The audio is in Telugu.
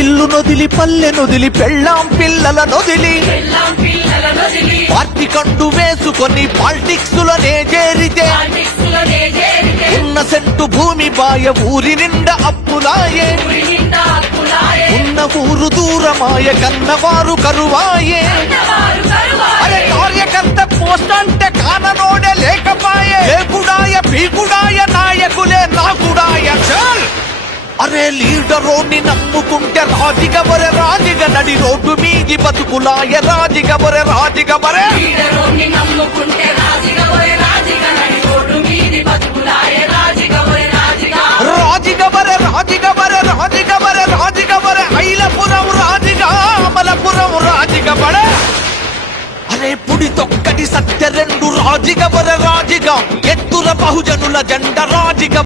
ఇల్లు నొదిలి పల్లె నొదిలి పెళ్ళాం పిల్లల నొదిలి పార్టీ కండు వేసుకొని పాలిటిక్స్ లోనే చేరితే ఉన్న సెంటు భూమి బాయ ఊరి నిండా అప్పులాయే ఉన్న ఊరు దూరమాయ కన్నవారు కరువాయే అరే కార్యకర్త పోస్ట్ అంటే కాననోడే లేకపాయే లేకుడాయ పీకుడాయ నాయకులే నాకుడాయ చల్ అరే లీడరోని నమ్ముకుంటే రాజిగబరే రాజిగ నడి రోడ్డు మీది బతుకులాయ రాజిగబరే రాజిగబరే రాజిగబరే రాజిగబరే రాజిగబరే రాజిగబరే ఐలపురం రాజిగా అమలపురం రాజిగబడే అరే పుడి తొక్కటి సత్య రెండు రాజిగబరే రాజిగా ఎత్తుల బహుజనుల జెండ రాజిగ